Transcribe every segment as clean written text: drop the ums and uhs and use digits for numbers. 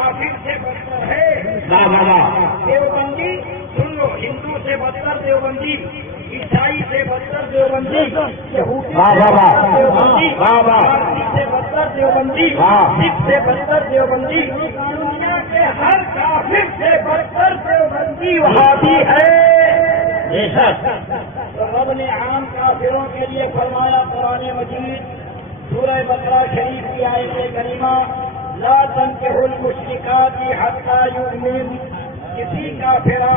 کافر سے بدتر ہے دیوبندی. سن لو، ہندو سے بدتر دیوبندی، عیسائی سے بدتر دیوبندی، یہودی سے بدتر دیوبندی، سکھ سے بدتر دیوبندی، دنیا کے ہر کافر سے بدتر دیوبندی وہابی ہے. تو رب نے عام کافروں کے لیے فرمایا قرآن مجید سورہ بقرہ شریف کی آیت کریمہ لا تنکحوا المشرکات حتی یؤمن. کسی کافرہ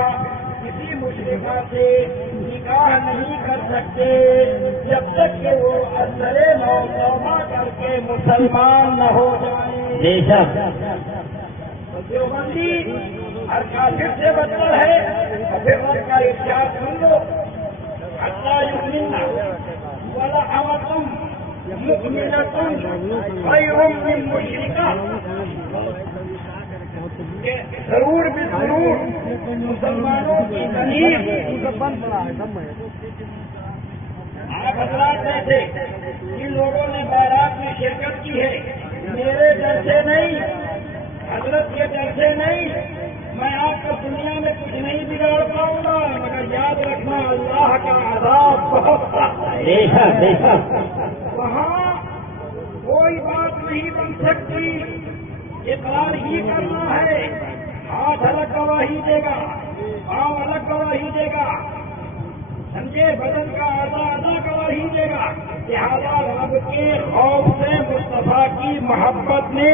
کسی مشرکہ سے نکاح نہیں کر سکتے جب تک کہ وہ اثر توبہ کر کے مسلمان نہ ہو جائے. دیوبندی ہر کافر سے بدتر ہے. پھر رب کا ارشاد سن لو حتی یؤمن ولأمۃ مؤمنۃ خیر من مشرکہ. ضرور بھی ضرور مسلمانوں کی تنیب. آپ حضرات میں سے جن لوگوں نے بارات میں شرکت کی ہے میرے ڈر سے نہیں، حضرت کے ڈر سے نہیں، میں آپ کو دنیا میں کچھ نہیں بگاڑ پاؤں گا، مگر یاد رکھنا اللہ کا عذاب بہت سخت ہے. وہاں کوئی بات نہیں بن سکتی، اقرار ہی کرنا ہے. ہاتھ الگ گواہی دے گا، پاؤں الگ گواہی دے گا، سمجھے، بدن کا آدھا گواہی دے گا. لہٰذا رب کے خوف سے مصطفیٰ کی محبت نے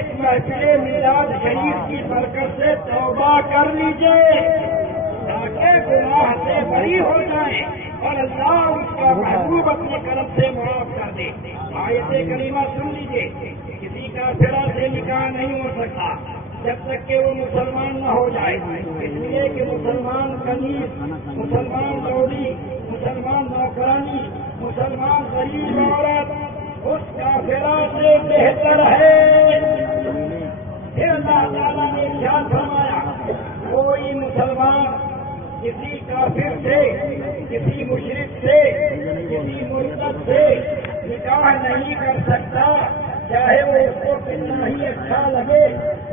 اس محفل میلاد شریف کی برکت سے توبہ کر لیجیے تاکہ گناہ سے بری ہو جائیں اور اللہ اس کا محبوب اپنے کرم سے معاف کر دے. آیت کریمہ سن لیجیے. کسی کافرہ سے نکاح نہیں ہو سکتا جب تک کہ وہ مسلمان نہ ہو جائے. اس لیے کہ مسلمان کنیز، مسلمان لوڈی، مسلمان نوکرانی، مسلمان غریب عورت اس کافرہ سے بہتر ہے. پھر اللہ تعالیٰ نے ارشاد فرمایا کوئی مسلمان کسی کافر سے، کسی مشرک سے، کسی مرتد سے نکاح نہیں کر سکتا چاہے وہ اس کو کتنا ہی اچھا لگے،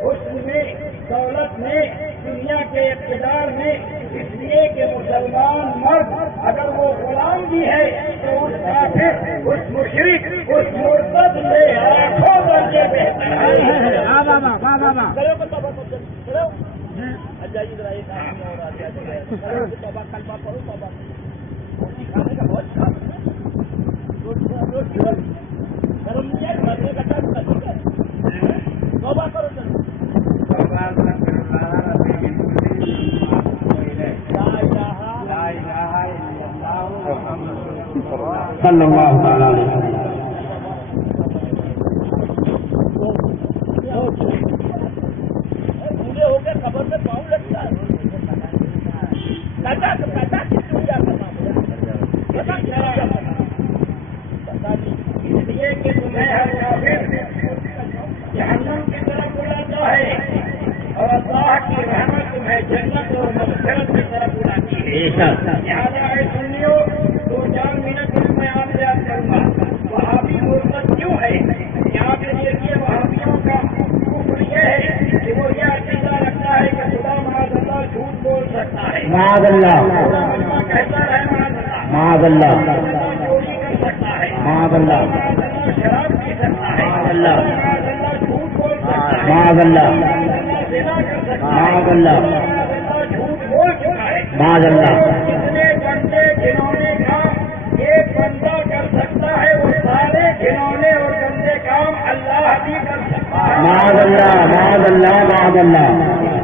حسن میں، دولت میں، دنیا کے اقتدار میں. اس لیے کہ مسلمان مرد اگر وہ غلام بھی ہے تو اس کافر، اس مشرک، اس مرتد سے لاکھوں درجے بہتر ہے. صلی اللہ تعالی علیہ وسلم. پورے ہو کے خبر میں پاؤں لگتا ہے. اس لیے کہ تمہیں ہر کافر جہنم کی طرف بلاتا ہے اور اللہ کی رحمت تمہیں جنت اور مغفرت کی طرف بلاتی ہے. لہٰذا اے سنیو 2-4 منٹ میں آپ سے یاد کروں گا وہابی مرتد کیوں ہے. یہاں پہ دیکھیے وہابیوں کا کفر یہ ہے کہ وہ یہ عقیدہ رکھتا ہے کہ خدا معاذ اللہ جھوٹ بول سکتا ہے، معاذ اللہ، کلمہ کہتا ہے معاذ اللہ، چوری کر سکتا ہے، معاذ اللہ، شراب پی سکتا ہے، اللہ، جھوٹ بول سکتا ہے، معاذ اللہ، زنا کر سکتا ہے، معاذ اللہ، جھوٹ بول چکا ہے. معاذ اللہ. جتنے گندے گھنونے کام ایک بندہ کر سکتا ہے وہ سارے گھنونے اور گندے کام اللہ بھی کر سکتا ہے. معاذ اللہ، معاذ اللہ، معاذ اللہ.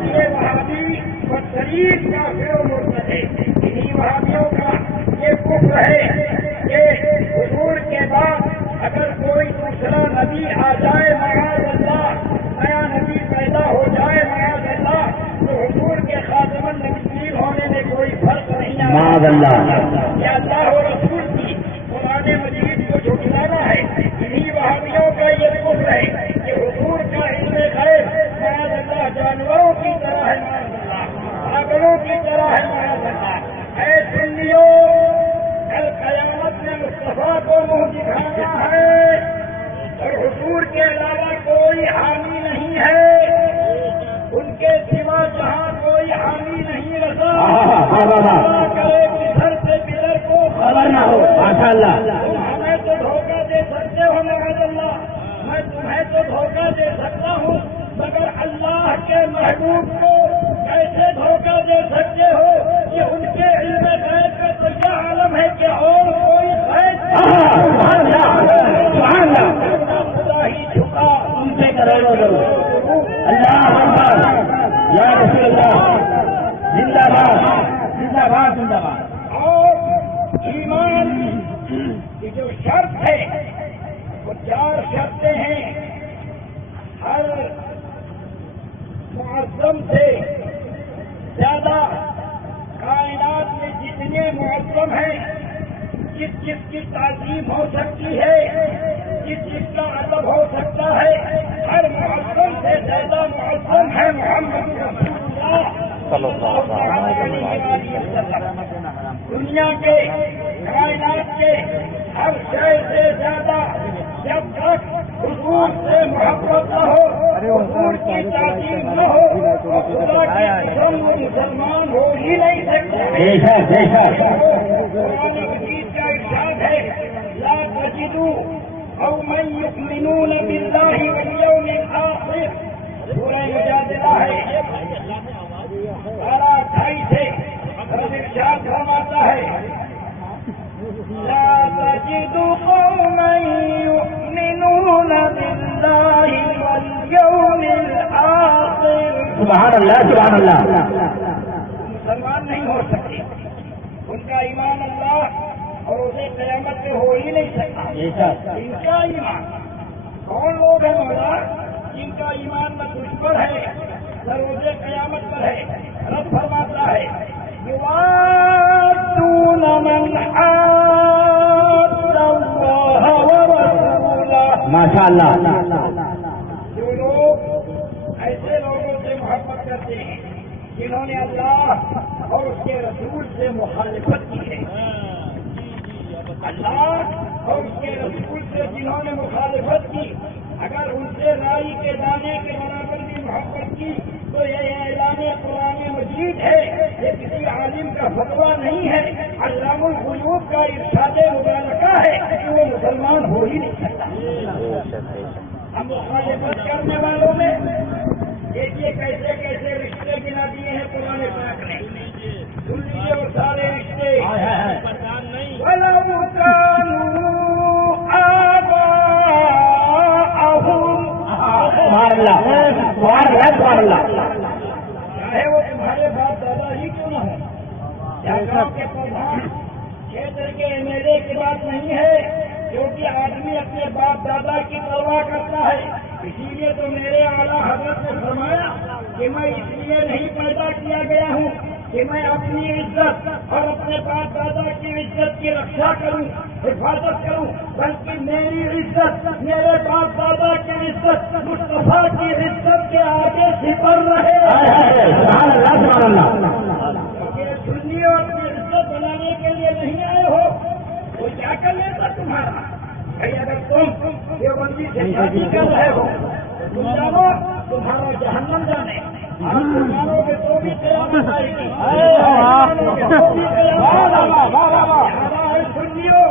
یہ وہابی بدترین کافر و مرتد ہے. انہی وہابیوں کا یہ کفر ہے کہ حضور کے بعد اگر کوئی دوسرا نبی آ جائے معاذ اللہ، نیا نبی پیدا ہو جائے معاذ اللہ، تو حضور کے خاتم النبیین ہونے میں کوئی فرق نہیں آتا. معاذ اللہ. یہ اللہ و رسول کی قرآن مجید کو جھٹلانا ہے. انہی وہابیوں کا یہ کفر ہے کہ حضور کا علم غیب معاذ اللہ جانوروں کی طرح ہے، معاذ اللہ پاگلوں کی طرح ہے، معاذ اللہ. اے سنیو، کل قیامت میں مصطفیٰ کو منہ دکھانا ہے اور حضور کے علاوہ کوئی حامی نہیں ہے. اللہ کرے کدھر سے کدھر کو خبر نہ ہو. ماشاء اللہ. تم ہمیں تو دھوکہ دے سکتے ہو معاذ اللہ، میں تمہیں تو دھوکہ دے سکتا ہوں، مگر اللہ کے محبوب کو کیسے دھوکہ دے سکتے ہو کہ ان کے علم غیب کا تو یہ عالم ہے کہ اور کوئی غیب سبحان اللہ. خدا ہی چھپا تم سے کروڑوں ضرور. اللہ اکبر. یا رسول اللہ. زندہ باد زندہ باد زندہ باد. اور ایمان کی جو شرط ہے وہ 4 شرطیں ہیں. ہر معظم سے زیادہ کائنات میں جتنے معظم ہیں، جس جس کی تعظیم ہو سکتی ہے، جس جس کا ادب ہو سکتا ہے، ہر معظم سے زیادہ معظم ہے محمد رسول اللہ علیہ وسلم. دنیا کے کائنات کے ہر شے سے زیادہ جب تک حضور سے محبت نہ ہو، حضور کی تعظیم نہ ہو، تو خدا کی قسم وہ مسلمان ہو ہی نہیں سکتے. بے شک بے شک. قرآن مجید کا ارشاد ہے لا تجدوا قوما یؤمنون باللہ والیوم الآخر. سورہ مجادلہ ہے 28 سے ارشاد فرماتا ہے لا تجدوا قوما يؤمنون بالله واليوم الآخر. سبحان اللہ سبحان اللہ. مسلمان نہیں ہو سکتے، ان کا ایمان اللہ اور اسے قیامت میں ہو ہی نہیں سکتا. بے شک. ان کا ایمان کون لوگ ہیں مولا جن کا ایمان نہ تجھ پر ہے نہ روزے قیامت پر ہے؟ رب فرماتا ہے یوادون من حاد اللہ ورسولہ. ماشاء اللہ. جو لوگ ایسے لوگوں سے محبت کرتے ہیں جنہوں نے اللہ اور اس کے رسول سے مخالفت کی ہے. اللہ اور اس کے رسول سے جنہوں نے مخالفت کی، اگر ان سے رائی کے دانے کے برابر بھی محبت کی تو یہ اعلان قرآن مجید ہے، یہ کسی عالم کا فتویٰ نہیں ہے، علام الغیوب کا ارشاد مبارکہ ہے کہ وہ مسلمان ہو ہی نہیں سکتا. ہم مخالفت کرنے والوں میں دیکھیے کیسے کیسے رشتے گنا دیے ہیں قرآن پاک نے. سن لیجیے وہ سارے رشتے وَلَوْ كَانُوا آبَاءَهُمْ. سبحان اللہ سبحان اللہ سبحان اللہ. چاہے وہ تمہارے باپ دادا ہی کیوں نہ ہو. گاؤں کے پردھان چھیتر کے MLA کی بات نہیں ہے، کیونکہ آدمی اپنے باپ دادا کی پرواہ کرتا ہے. اسی لیے تو میرے اعلیٰ حضرت نے فرمایا کہ میں اس لیے نہیں پیدا کیا گیا ہوں کہ میں اپنی عزت اور اپنے باپ دادا کی عزت کی رکشا کروں، حفاظت کروں، بلکہ میری عزت میرے باپ دادا کی عزت مصطفیٰ کی عزت کے آگے سپر رہے. سبحان اللہ سبحان اللہ. سنی اور اپنی عزت بنانے کے لیے نہیں آئے ہو، وہ کیا کر لیتا تمہارا؟ بھائی اگر تم دیوبندی سے شادی کر رہے ہو تم جانو تمہارا جہنم جانے. مسلمانوں کے تو بھی قیامت آئے گی. سنیو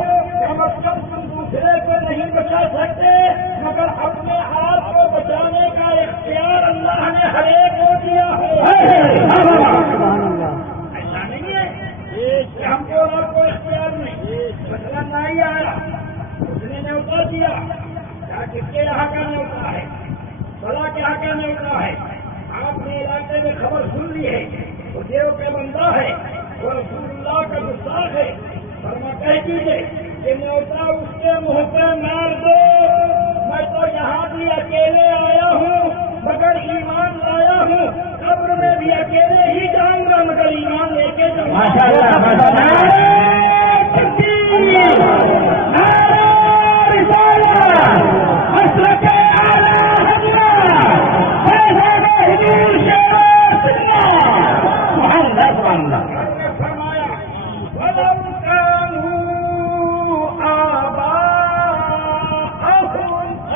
کم از کم تم دوسرے کو نہیں بچا سکتے مگر اپنے آپ کو بچانے کا اختیار اللہ نے ہر ایک کو دیا ہے. ایسا نہیں ہے کہ ہم کو اور کو اختیار نہیں. مسئلہ نہیں آیا، اس نے نیوتا دیا. کس کے یہاں کا نیوتا ہے؟ بلا کے یہاں کا نیوتا ہے. آپ نے علاقے میں خبر سن لی ہے، وہ دیو کے بندہ ہے، وہ رسول اللہ کا گستاخ ہے. فرما کہہ دیجیے کہ نیوتا اس کے منہ پہ مار دو. میں تو یہاں بھی اکیلے آیا ہوں مگر ایمان لایا ہوں. قبر میں بھی اکیلے ہی جاؤں گا مگر ایمان لے کے جاؤں گا. ماشاء اللہ. فرمایا وَلَوْ كَانُوا آبَاءَهُمْ.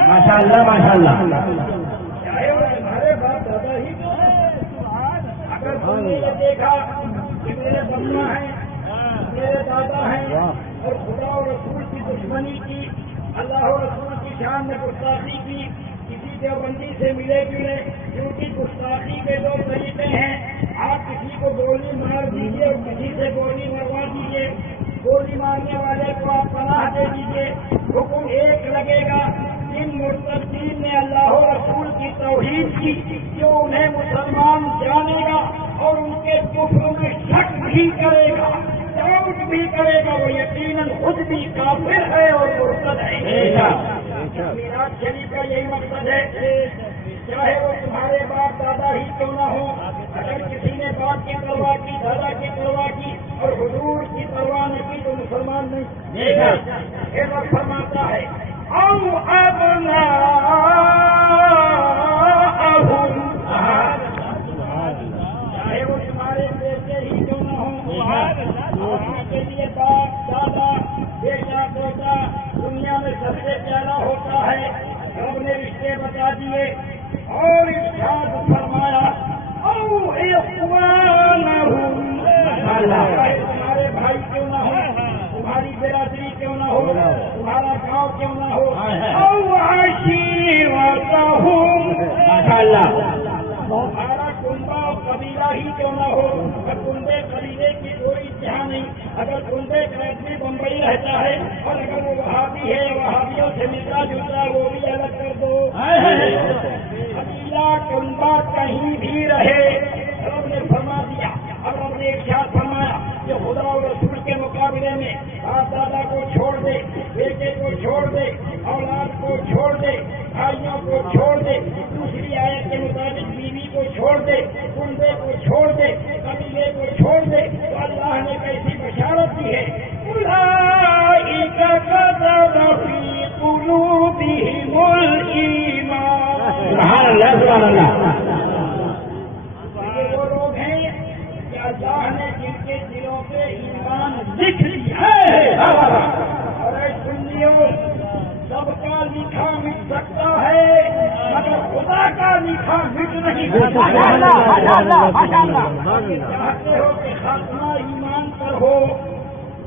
ماشاء اللہ ماشاء اللہ. چاہے وہ تمہارے باپ دادا ہی تو ہے. اگر تم نے یہ دیکھا کہ میرے بابا ہیں، میرے دادا ہیں، اور خدا اور رسول کی دشمنی کی، اللہ اور رسول کی شان میں گستاخی کی، کسی دیوبندی سے ملے جلے، کیونکہ گستاخی کے دو طریقے ہیں، آپ کسی کو گولی مار دیجیے اور کسی سے گولی مروا دیجیے، گولی مارنے والے کو آپ پناہ دے دیجیے، حکم ایک لگے گا۔ جن مرتدین نے اللہ و رسول کی توحید کی، جو انہیں مسلمان جانے گا اور ان کے کفر میں شک بھی کرے گا، ڈاؤٹ بھی کرے گا، وہ یقیناً خود بھی کافر ہے اور مرتد ہے۔ میراث شریف کا یہی مقصد ہے، چاہے وہ تمہارے باپ دادا ہی کیوں نہ ہو، اگر کسی نے باپ کی پرواہ کی، دادا کی پرواہ کی اور حضور کی پرواہ نہ کی تو مسلمان نہیں۔ پھر وقت فرماتا ہے او ابناءہم، چاہے وہ تمہارے بیٹے ہی کیوں نہ ہوں، آپ کے لیے باپ دادا بیٹا پوتا دنیا میں سب سے پیارا ہوتا ہے۔ رب نے رشتے بتا دیے اور ارشاد فرمایا او اخوانہم، تمہارے بھائی کیوں نہ ہو، تمہاری برادری کیوں نہ ہو، تمہارا گاؤں کیوں نہ ہو، او عشیرتہم، تمہارا کنبہ اور قبیلہ ہی کیوں نہ ہو، کنبے قبیلے کی کوئی انتہا نہیں۔ اگر کنبے کا آدمی بمبئی رہتا ہے اور اگر وہ وہابی ہے، وہابیوں سے ملتا جلتا ہے، وہ بھی الگ کر دو۔ قبیلہ کنبہ کہیں بھی رہے، رب نے فرما دیا۔ اب رب نے ارشاد فرمایا کہ خدا اور رسول کے مقابلے میں باپ دادا کو چھوڑ دے، بیٹے کو چھوڑ دے، اولاد کو چھوڑ دے، بھائیوں کو چھوڑ دے، دوسری آیت کے مطابق بیوی کو چھوڑ دے، کنبے کو چھوڑ دے، قبیلے کو چھوڑ دے، تو اللہ نے کیسی بشارت دی ہے، اولئک کتب فی قلوبہم الایمان۔ سبحان اللہ، سبحان اللہ۔ یہ وہ لوگ ہیں کہ اللہ نے جن کے دلوں پہ ایمان لکھ دیا ہے۔ اور اے سنیو، سب کا لکھا مٹ سکتا ہے مگر خدا کا لکھا مٹ نہیں سکتا۔ چاہتے ہو کہ خاتمہ ایمان پر ہو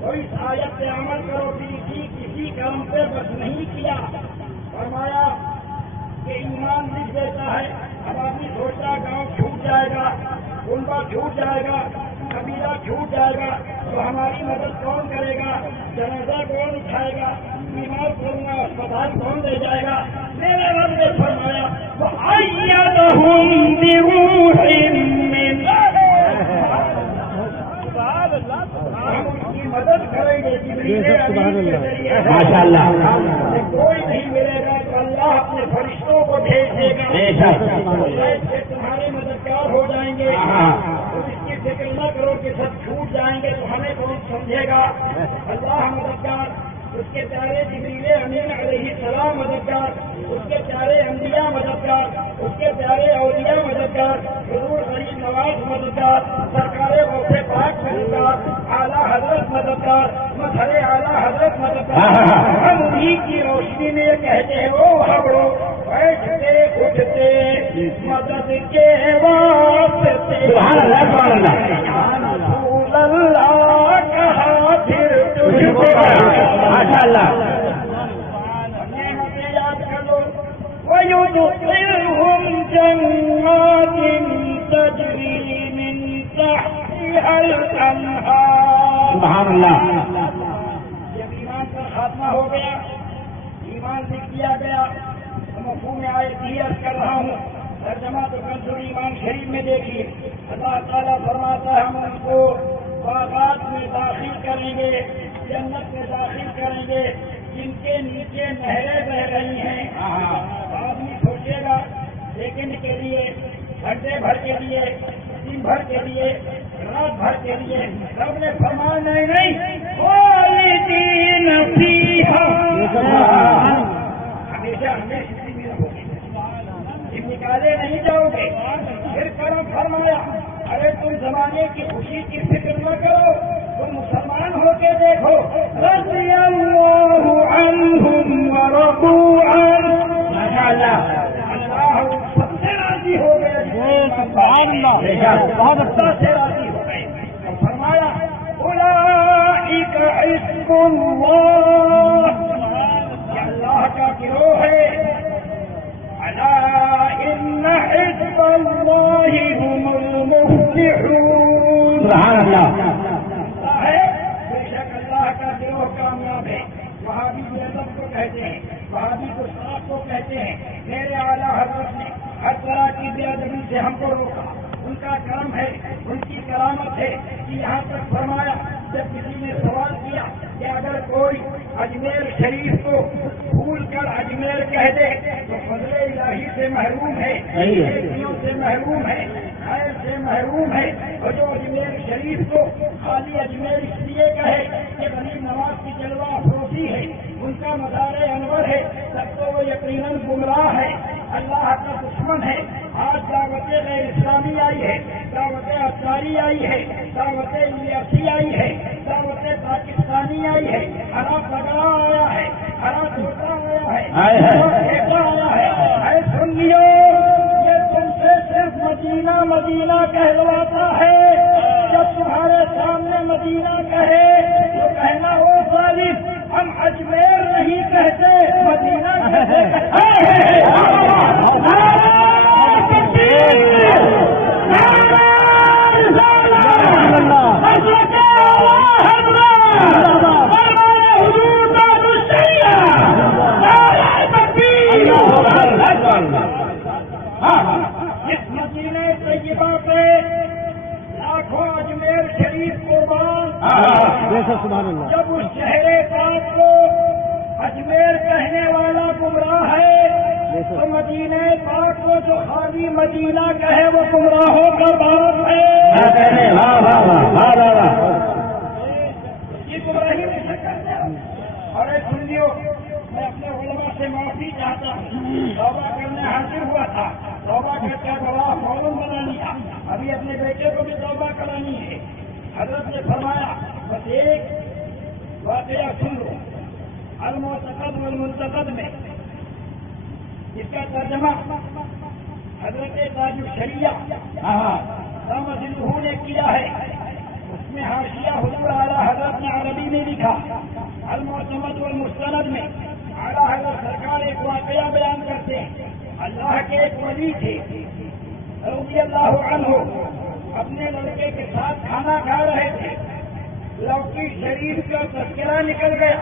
تو اس آیت پہ عمل کرو، کسی کام پہ بس نہیں کیا۔ فرمایا کہ ایمان لکھ دیتا ہے، اب آدمی سوچتا گاؤں چھوٹ جائے گا، کنبہ چھوٹ جائے گا، قبیلہ چھوٹ جائے گا تو ہماری مدد کون کرے گا، جنازہ کون اٹھائے گا، بیمار کون گا، اسپتال کون لے جائے گا۔ میرے رب نے فرمایا وَأَيَّدَهُم بِرُوحٍ مِّنْهُ، ہم ان کی مدد کریں گے جبریل امین کے ذریعے۔ ماشاء اللہ۔ کوئی نہیں ملے گا تو اللہ اپنے فرشتوں کو بھیج دے گا، سے تمہارے مددگار ہو جائیں گے۔ اس کی فکر نہ کرو کہ سب چھوٹ جائیں گے تو ہمیں کون سمجھے گا۔ اللہ مددگار، اس کے پیارے جبریل امین علیہ السلام مددگار، اس کے پیارے انبیاء مددگار، اس کے پیارے اولیاء مددگار، حضور غریب نواز مددگار، سرکار غوث پاک مددگار، اعلیٰ حضرت مددگار، مظہر اعلیٰ حضرت مددگار۔ ہم انہی کی روشنی میں یہ کہتے ہیں او ہبڑو بیٹھتے اٹھتے مدد کے واسطے، سبحان اللہ، سبحان اللہ۔ رسول اللہ کہا پھر تجھ کو، ماشاء اللہ۔ نعمتیں یاد کر لو، وَيُدْخِلْهُمْ جَنَّاتٍ تَجْرِي مِن تَحْتِهَا الْأَنْهَارُ۔ سبحان اللہ۔ جب ایمان کا خاتمہ ہو گیا، ایمان لکھ دیا گیا تو مفہوم آیت ہی عرض کر رہا ہوں، ترجمہ تو کنز ایمان شریف میں دیکھیے۔ اللہ تعالیٰ فرماتا ہے ہم ان کو باغات میں داخل کریں گے، جنت میں داخل کریں گے جن کے نیچے نہریں بہ رہی ہیں۔ آدمی سوچے گا سیکنڈ کے لیے، گھنٹے بھر کے لیے، دن بھر کے لیے، رات بھر کے لیے، رب نے فرمایا نہیں، خالدین فیہا، ہمیشہ ہمیشہ میں رہو گے، نکالے نہیں جاؤ گے۔ پھر کرم فرمایا ارے تم زمانے کی خوشی کی فکر نہ کرو، تم مسلمان ہو کے دیکھو، رضی اللہ عنہم ورضوا عنہ، اللہ سب سے راضی ہو گئے، بہت سے راضی ہو گئے۔ فرمایا اللہ، یہ اللہ کا گروہ ہے. الا ان حزب اللہ هم المفلحون. سبحان اللہ. بے شک اللہ کا گروہ کامیاب ہے. وہابی ادب کو کہتے ہیں، وہابی کو صاف کو کہتے ہیں. میرے اعلیٰ حضرت نے ہر طرح کی بے ادبی سے ہم کو روکا. ان کا کرم ہے، ان کی کرامت ہے کہ یہاں تک فرمایا جب کسی نے سوال کیا کہ اگر کوئی اجمیر شریف کو بھول کر اجمیر کہہ دے تو فضل الہی سے محروم ہے، نیکیوں سے محروم ہے، خیر سے محروم ہے. اور جو اجمیر شریف کو خالی اجمیر اس لیے کہے کہ غنی نواز کی جلوہ افروزی ہے، ان کا مزار انور ہے، تب تو وہ یقیناً گمراہ ہے، اللہ کا دشمن ہے. آج دعوت غیر اسلامی آئی ہے، دعوت افطاری آئی ہے، دعوت الیاسی آئی ہے، دعوت پاکستانی آئی ہے، ہرا پگڑا آیا ہے، ہرا چھوٹا آیا ہے، ٹھیکا آیا ہے. اے سنیو، یہ تم سے صرف مدینہ مدینہ کہلواتا ہے. جب تمہارے سامنے مدینہ کہے تو کہنا وہ ظالم ہم اجمیر نہیں کہتے، مدینہ کہتے. اس مدینہ طیبہ پہ لاکھوں اجمیر شریف قربان. جب اس شہر پاک کو اجمیر کہنے والا گمراہ ہے تو مدینہ پاک کو جو خالی مدینہ کہے وہ گمراہوں کا باپ ہے. یہ گمراہی نہیں سکتا. اور اے سنیو، میں اپنے علماء سے معافی چاہتا ہوں. توبہ کرنے حاضر ہوا تھا، توبہ کر کے گواہ فوراً بنا لیا. ابھی اپنے بیٹے کو بھی توبہ کرانی ہے. حضرت نے فرمایا بس ایک واقعہ سن لو. المعتقد والمنتقد میں اس کا ترجمہ حضرت تاج الشریعہ نے کیا ہے. اس میں حاشیہ حضور اعلیٰ حضرت نے عربی میں لکھا. المعتمد والمستند میں اعلیٰ حضرت سرکار ایک واقعہ بیان کرتے ہیں. اللہ کے ایک ولی تھے رضی اللہ عنہ، اپنے لڑکے کے ساتھ کھانا کھا رہے تھے. لوکی شریف کا تذکرہ نکل گیا.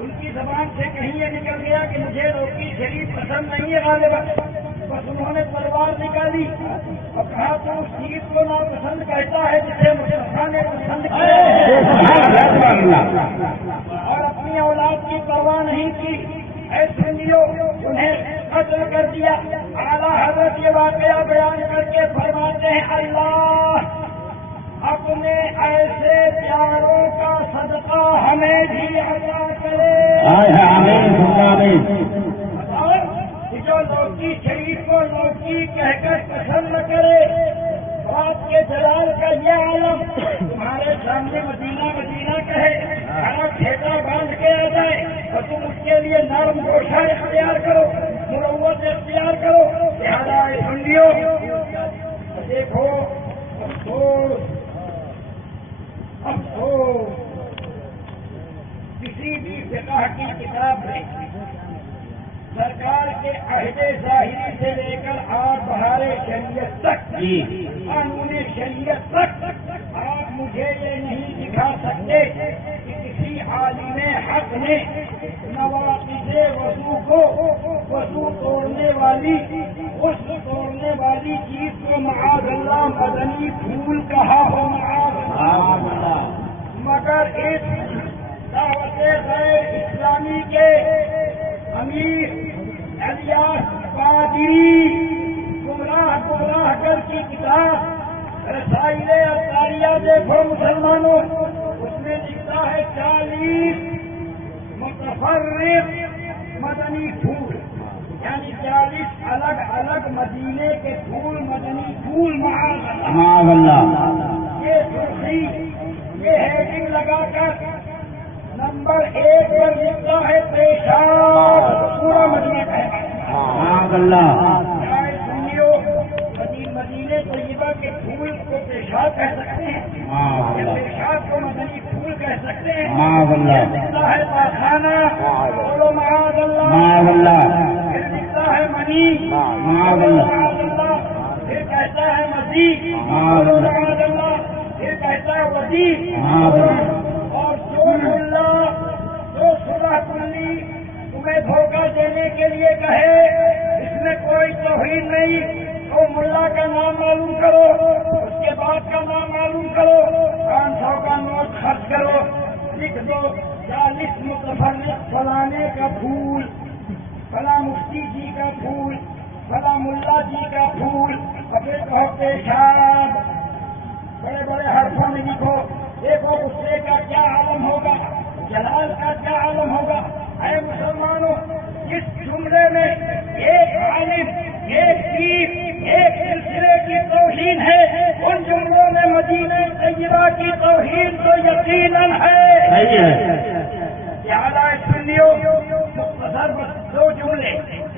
ان کی زبان سے کہیں یہ نکل گیا کہ مجھے لوکی شریف پسند نہیں ہے غالباً. بس انہوں نے تلوار نکالی اور کہا تو اس چیز کو ناپسند کہتا ہے جسے مصطفیٰ نے پسند کیا اور اپنی اولاد کی پرواہ نہیں کی. اے سنیو، انہیں قتل کر دیا. اعلیٰ حضرت یہ واقعہ بیان کر کے فرماتے ہیں اللہ اپنے ایسے پیاروں کا صدقہ ہمیں بھی عطا کرے. جو لوکی شریف کو لوکی کہہ کر پسند نہ کرے، بات کے جلال کا یہ عالم تمہارے سامنے مدینہ مدینہ کہے، ہر ٹھیکہ باندھ کے آ جائے تو تم اس کے لیے نرم گوشہ اختیار کرو، مروت اختیار کرو. لہٰذا سنیو، دیکھو افسوس افسوس کسی بھی فقہ کی کتاب میں سرکار کے عہد ظاہری سے لے کر آج بہار شریعت تک، قانون شریعت تک آپ مجھے یہ نہیں دکھا سکتے کہ کسی عالم حق نے نواقض وضو کو وضو توڑنے والی چیز کو معاذ اللہ مدنی پھول کہا ہو. مگر اس دعوت غیر اسلامی کے امیر الیاس قادری گمراہ کر کی کتاب رسائل اطاریہ دیکھو مسلمانوں، اس میں لکھتا ہے 40 متفرق مدنی پھول، یعنی 40 الگ الگ مدینے کے پھول، مدنی پھول معاذ اللہ. یہ سرخی، یہ ہیڈنگ لگا کر نمبر 1 پر لکھتا ہے پیشاب، پورا مدینہ ہے. سنیو، مدینہ طیبہ کے پھول کو پیشاب ارشاد کہہ سکتے ہیں؟ اس ارشاد کو مدنی پھول کہہ سکتے ہیں؟ دکھتا ہے پاخانہ، بولو معاذ اللہ، پھر دکھتا ہے منی، معاذ اللہ، پھر کہتا ہے مسیح، معاذ اللہ، پھر کہتا ہے وزیر، اور جو ملا جو صلح کلی تمہیں دھوکہ دینے کے لیے کہے اس میں کوئی توہین نہیں، تو ملا کا نام معلوم کرو، اس کے بعد کا نام معلوم کرو، 500 کا نوٹ خرچ کرو، لکھ دو 40 متفرق فلانے کا پھول، فلاں مفتی جی کا پھول، فلاں ملا جی کا پھول، پھر کہو پیشاب، بڑے بڑے حرفوں میں لکھو، دیکھو غصے کا کیا عالم ہوگا، جلال کا کیا عالم ہوگا۔ اے مسلمانوں، اس جملے میں ایک عالم، ایک پیر، ایک سلسلے کی توہین ہے، ان جملوں میں مدینہ طیبہ کی توہین تو یقیناً ہے۔ لہٰذا سنیو، مختصر دو جملے،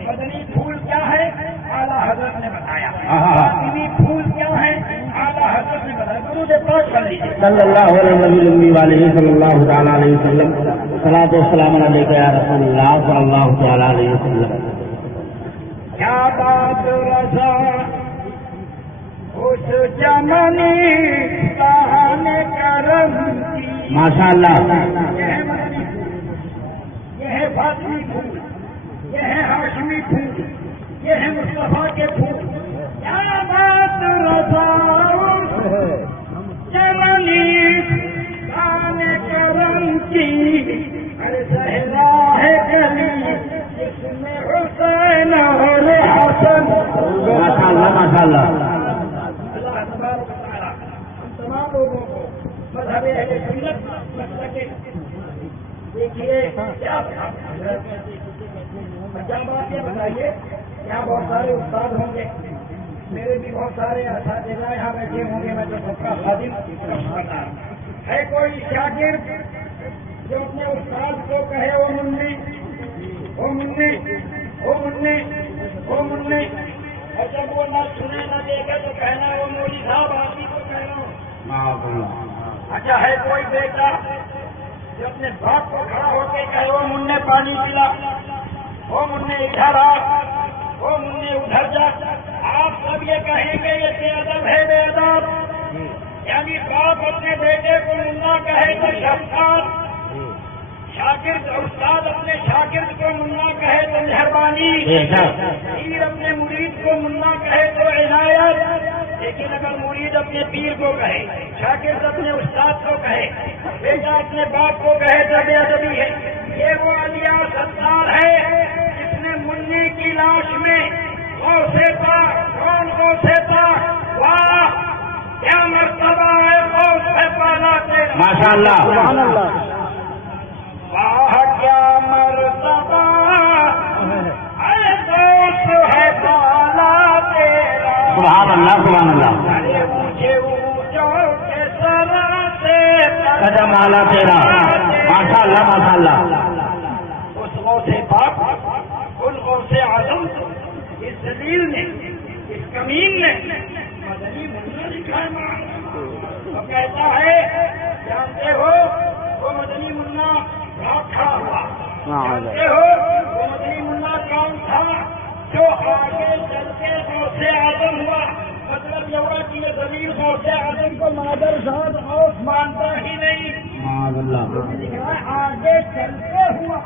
مدنی پھول کیا ہے اعلیٰ حضرت نے بتایا، مدنی پھول کیا ہے اعلیٰ حضرت نے بتایا، درود پاک پڑھ لیجیے صلی اللہ علیہ صلی اللہ تعالیٰ علیہ وسلم، صلاۃ والسلام علیک یا رسول اللہ صلی اللہ تعالیٰ علیہ وسلم۔ کیا بات رضا اس جمانی بہانے کرم کی، ماشاء اللہ، یہ ہے مدنی پھول، یہ ہے فاطمی پھول، یہ ہے ہاشمی پھول، یہ ہے مصطفیٰ کے پھول۔ کیا بات رضا جمانی بہانے کرم کی، ارے صحرا ہے گلی جس میں حسین اور حسن۔ ماشاء اللہ، ماشاء اللہ۔ اللہ تبارک و تعالیٰ ہم تمام لوگوں کو مذہب اہل سنت مسلک دیکھیے کیا بات یہ بتائیے، یہاں بہت سارے استاد ہوں گے، میرے بھی بہت سارے اساتذہ یہاں بیٹھے ہوں گے، میں تو سب کا خادم بتا ہے۔ کوئی شاگرد جو اپنے استاد کو کہے او منی، او منی، او منی، او منی، اور جب وہ نہ سنے نہ دیکھے تو کہنا وہ مولوی صاحب آپ ہی کو کہہ رہا ہوں۔ اچھا ہے کوئی بیٹا جو اپنے باپ کو کھڑا ہو کے کہے وہ منہ پانی پلا، وہ منہ ادھر آ، وہ منہ ادھر جا، آپ سب یہ کہیں گے یہ بے ادب ہے، بے ادب، یعنی باپ اپنے بیٹے کو منا کہے تو شفقت، شاگرد استاد اپنے شاگرد کو منا کہے تو مہربانی، پیر اپنے مرید کو منا کہے تو عنایت، لیکن اگر مرید اپنے پیر کو کہے، شاگرد اپنے استاد کو کہے، بیٹا اپنے باپ کو کہے تو بے ادبی ہے۔ یہ وہ علیہ ستار ہے جس نے منی کی لاش میں غوث پاک، کون غوث پاک، واہ کیا مرتبہ ہے غوث پالا تیرا، ماشاء اللہ، سبحان اللہ، واہ کیا مرتبہ ہے غوث پالا تیرا، سبحان اللہ، سبحان اللہ۔ ارے اونچے اونچوں کے سر سے قدم اعلیٰ تیرا، ماشاء اللہ، ماشاء اللہ۔ اس غوث پاک، ان غوث اعظم، اس ذلیل نے، اس کمین نے مدنی منا لکھا ہے، وہ کہتا ہے جانتے ہو وہ مدنی منا کھا ہوا، جانتے ہو وہ مدنی منا کون تھا جو آگے چل کے غوث اعظم ہوا، مطلب یہ ہوا کہ یہ ذلیل غوث اعظم کو مادر ذات غوث مانتا ہی نہیں، سبحان اللہ۔ آگے چلتے ہوا۔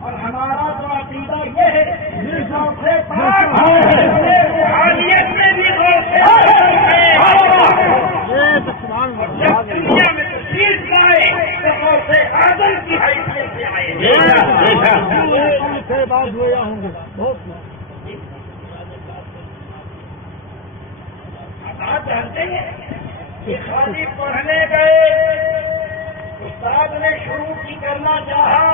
اور ہمارا تو عقیدہ یہ ہے غوث پاک روحانیت میں بھی غوث اعظم ہے، جب دنیا میں تشریف لائے تو غوث اعظم کی حیثیت سے آئے۔ آپ جانتے ہیں کہ خالی پڑھنے گئے، استاد نے شروع کی کرنا چاہا،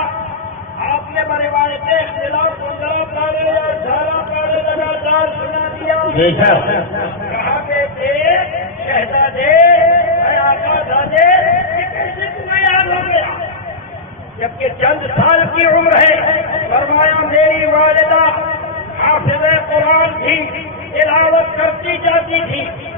آپ نے بروایت اختلاف 15 پارے یا 18 پارے لگاتار سنا دیا، کہا بیٹے شہزادے آقا زادے یہ کیسے تمہیں یاد ہو گیا، جبکہ چند سال کی عمر ہے۔ فرمایا میری والدہ حافظ قرآن تھی، تلاوت کرتی جاتی تھی،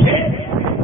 6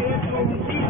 129